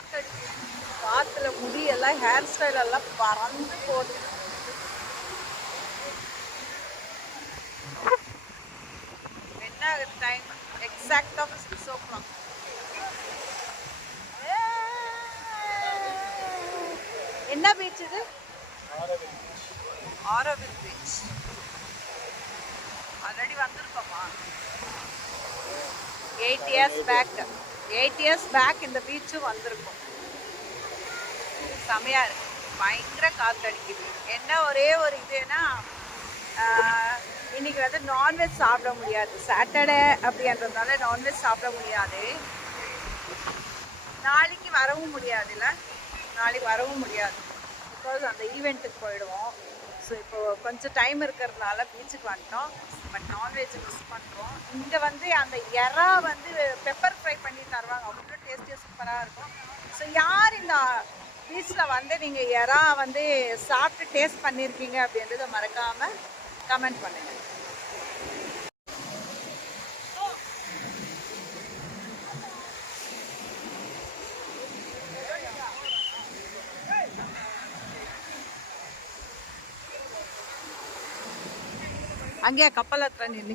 காத்தடிக்குது, காத்துல முடியெல்லாம் ஹேர் ஸ்டைல் எல்லாம் பறந்து போகுது. என்ன டைம் எக்ஸாக்டாக 6 o'clock. என்ன பீச் இது? ஆரோவில் பீச். ஆல்ரெடி வந்திருக்கோமா? 8 years பேக். 8 years பேக் இந்த பீச்சும் வந்திருக்கும். செமையா இருக்கு, பயங்கர காத்தடிக்குது. என்ன ஒரே ஒரு இதுனா இன்னைக்கு வந்து நான்வெஜ் சாப்பிட முடியாது, சாட்டர்டே அப்படின்றதுனால நான்வெஜ் சாப்பிட முடியாது. நாளைக்கு வரவும் முடியாது, இல்லை நாளைக்கு வரவும் முடியாது, பிகாஸ் அந்த ஈவெண்ட்டுக்கு போயிடுவோம். ஸோ இப்போ கொஞ்சம் டைம் இருக்கிறதுனால பீச்சுக்கு வந்துட்டோம். பட் நான்வெஜ் மிஸ் பண்ணுறோம். இங்கே வந்து அந்த எறா வந்து பெப்பர் ஃப்ரை பண்ணி தருவாங்க, அவ்வளோ டேஸ்டியாக சூப்பராக இருக்கும். ஸோ யார் இந்த பீச்சில் வந்து நீங்கள் எறா வந்து சாப்பிட்டு டேஸ்ட் பண்ணியிருக்கீங்க அப்படின்றத மறக்காமல் கமெண்ட் பண்ணுங்கள். அங்கேயா கப்பல் ஹತ್ರ நில்லு.